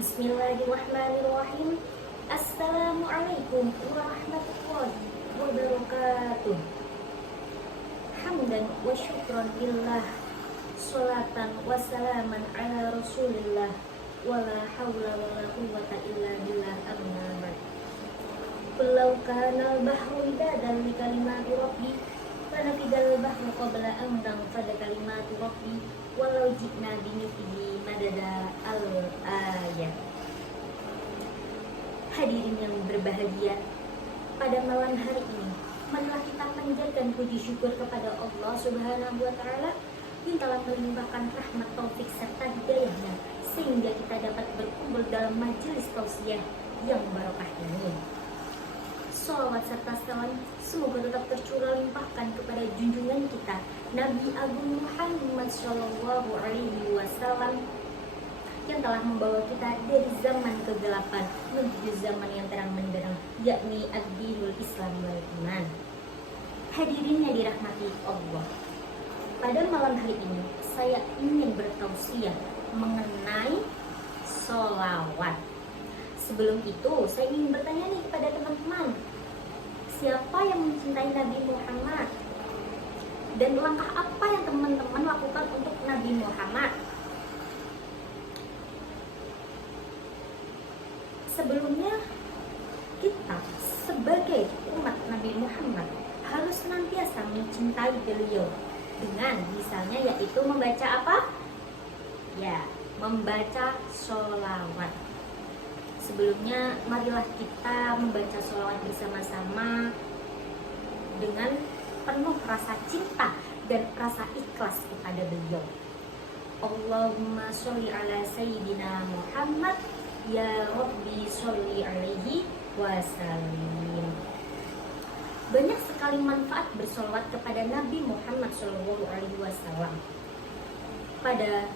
Bismillahirrahmanirrahim. Assalamualaikum warahmatullahi wabarakatuh. Hamdan wa syukran lillah, sholatan wa salaman ala rasulillah, wala hawla wala quwwata illa billah, amma ba'd. Walau kana al-bahru midadan li kalimati rabbi fanafidal bahru qabla an tanfada kalimatu rabbi walau ji'na bimithlihi madada al-ayat. Hadirin yang berbahagia, pada malam hari ini marilah kita panjatkan puji syukur kepada Allah Subhanahu wa taala yang telah melimpahkan rahmat, taufik serta hidayahnya sehingga kita dapat berkumpul dalam majelis tausiah yang barokah ini. Sholawat serta salam semoga tetap tercurah limpahkan kepada junjungan kita Nabi Agung Muhammad Shallallahu Alaihi Wasallam yang telah membawa kita dari zaman kegelapan menuju zaman yang terang benderang, yakni ad-dinul Islam wal iman. Hadirin yang dirahmati Allah, pada malam hari ini saya ingin bertausiah mengenai sholawat. Sebelum itu saya ingin bertanya nih kepada teman-teman, siapa yang mencintai Nabi Muhammad? Dan langkah apa yang teman-teman lakukan untuk Nabi Muhammad? Sebelumnya, kita sebagai umat Nabi Muhammad harus senantiasa mencintai beliau dengan misalnya yaitu membaca apa? Ya, membaca sholawat. Sebelumnya, marilah kita membaca sholawat bersama-sama dengan penuh rasa cinta dan rasa ikhlas kepada beliau. Allahumma sholli ala sayyidina Muhammad, ya Rabbi sholli alaihi wasallim. Banyak sekali manfaat bersolawat kepada Nabi Muhammad Shallallahu Alaihi Wasallam. Pada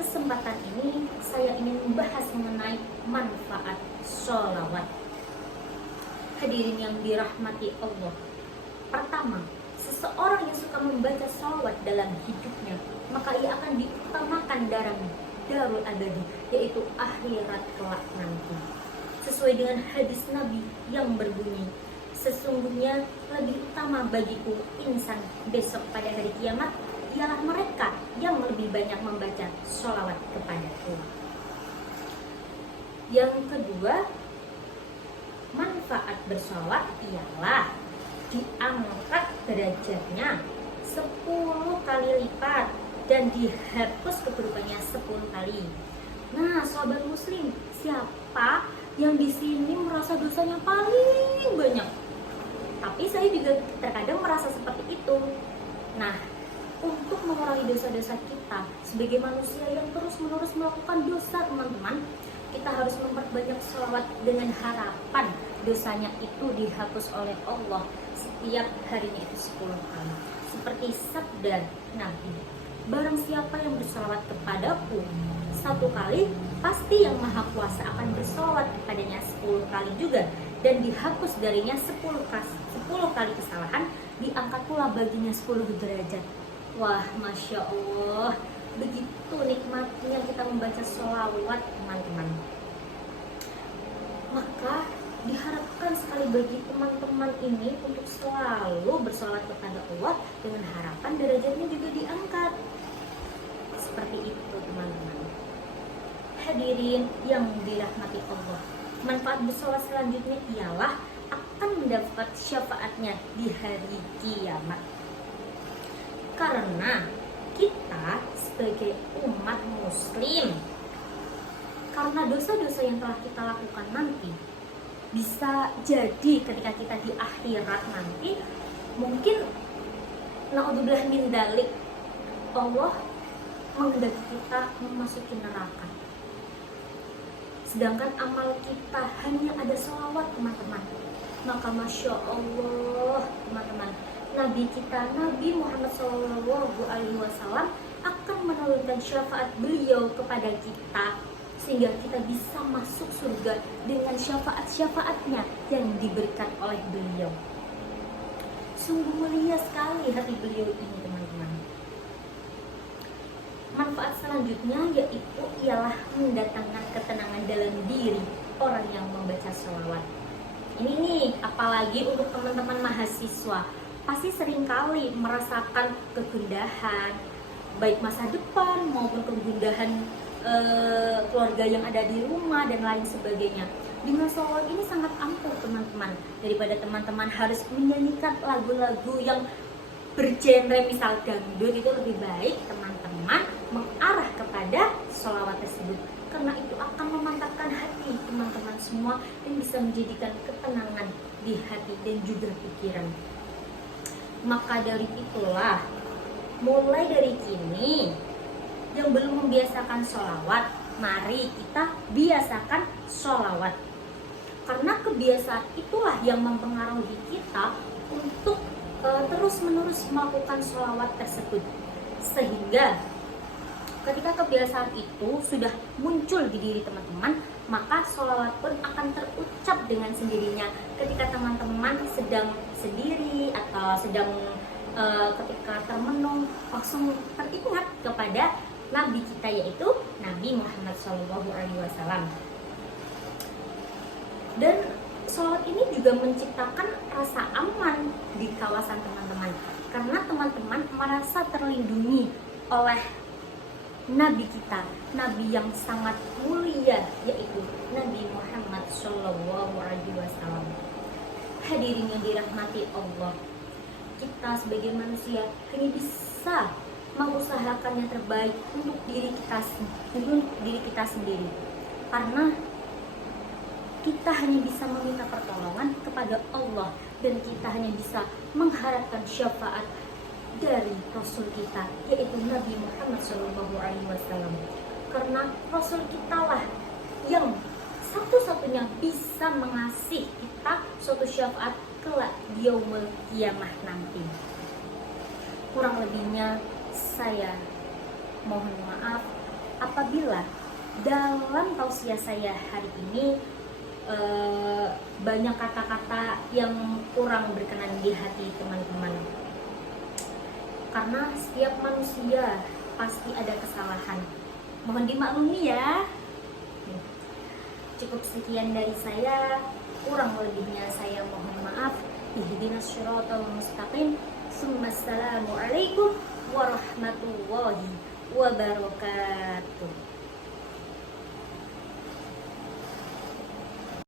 kesempatan ini saya ingin membahas mengenai manfaat sholawat. Hadirin yang dirahmati Allah, pertama, seseorang yang suka membaca sholawat dalam hidupnya, maka ia akan diutamakan dalam darul abadi, yaitu akhirat kelak nanti. Sesuai dengan hadis Nabi yang berbunyi, sesungguhnya lebih utama bagiku insan besok pada hari kiamat ialah mereka yang lebih banyak membaca sholawat kepadaku. Yang kedua, manfaat bersholawat ialah diangkat derajatnya 10 kali lipat dan dihapus keburukannya 10 kali. Nah, sahabat muslim, siapa yang di sini merasa dosanya paling banyak? Tapi saya juga terkadang merasa seperti itu. Nah, untuk mengurangi dosa-dosa kita sebagai manusia yang terus-menerus melakukan dosa, teman-teman, kita harus memperbanyak sholawat dengan harapan dosanya itu dihapus oleh Allah setiap harinya itu 10 kali. Seperti sabda Nabi, barang siapa yang bersolawat kepadaku 1 kali, pasti yang maha kuasa akan bersolawat kepadanya 10 kali juga, dan dihapus darinya 10 kali kesalahan, diangkat pula baginya 10 derajat. Wah, Masya Allah, begitu nikmatnya kita membaca sholawat, teman-teman. Maka diharapkan sekali bagi teman-teman ini untuk selalu bersolawat kepada Allah dengan harapan derajatnya juga diangkat. Seperti itu, teman-teman. Hadirin yang dirahmati Allah, manfaat bersolawat selanjutnya ialah akan mendapat syafaatnya di hari kiamat. Karena kita sebagai umat muslim, karena dosa-dosa yang telah kita lakukan nanti, bisa jadi ketika kita di akhirat nanti, mungkin naudzubillah min dzalik, Allah menghendaki kita memasuki neraka. Sedangkan amal kita hanya ada sholawat, teman-teman. Maka Masya Allah, teman-teman, Nabi kita, Nabi Muhammad SAW akan menurunkan syafaat beliau kepada kita sehingga kita bisa masuk surga dengan syafaat-syafaatnya yang diberikan oleh beliau. Sungguh mulia sekali hati beliau ini, teman-teman. manfaat selanjutnya yaitu ialah mendatangkan ketenangan dalam diri orang yang membaca sholawat. Ini nih, apalagi untuk teman-teman mahasiswa, pasti seringkali merasakan kegundahan, baik masa depan maupun kegundahan keluarga yang ada di rumah dan lain sebagainya. Dengan sholawat ini sangat ampuh teman-teman, daripada teman-teman harus menyanyikan lagu-lagu yang bergenre misal dangdut, itu lebih baik teman-teman mengarah kepada sholawat tersebut, karena itu akan memantapkan hati teman-teman semua dan bisa menjadikan ketenangan di hati dan juga pikiran. Maka dari itulah, mulai dari kini yang belum membiasakan sholawat, mari kita biasakan sholawat, karena kebiasaan itulah yang mempengaruhi kita untuk terus-menerus melakukan sholawat tersebut, sehingga ketika kebiasaan itu sudah muncul di diri teman-teman, maka sholawat pun akan terucap dengan sendirinya ketika teman-teman sedang sendiri atau sedang ketika termenung, langsung teringat kepada Nabi kita, yaitu Nabi Muhammad SAW. Dan sholawat ini juga menciptakan rasa aman di kawasan teman-teman, karena teman-teman merasa terlindungi oleh Nabi kita, Nabi yang sangat mulia, yaitu Nabi Muhammad SAW. Hadirin yang dirahmati Allah, kita sebagai manusia hanya bisa mengusahakan yang terbaik untuk diri kita sendiri, karena kita hanya bisa meminta pertolongan kepada Allah dan kita hanya bisa mengharapkan syafaat dari Rasul kita, yaitu Nabi Muhammad SAW. Karena Rasul kita lah yang satu-satunya bisa mengasih kita suatu syafaat kelak di yaumul qiyamah nanti. Kurang lebihnya saya mohon maaf apabila dalam tausiah saya hari ini banyak kata-kata yang kurang berkenan di hati teman-teman, karena setiap manusia pasti ada kesalahan, mohon dimaklumi ya. Cukup sekian dari saya, kurang lebihnya saya mohon maaf. Ihdinas syiratal mustaqim. Assalamualaikum warahmatullahi wabarakatuh.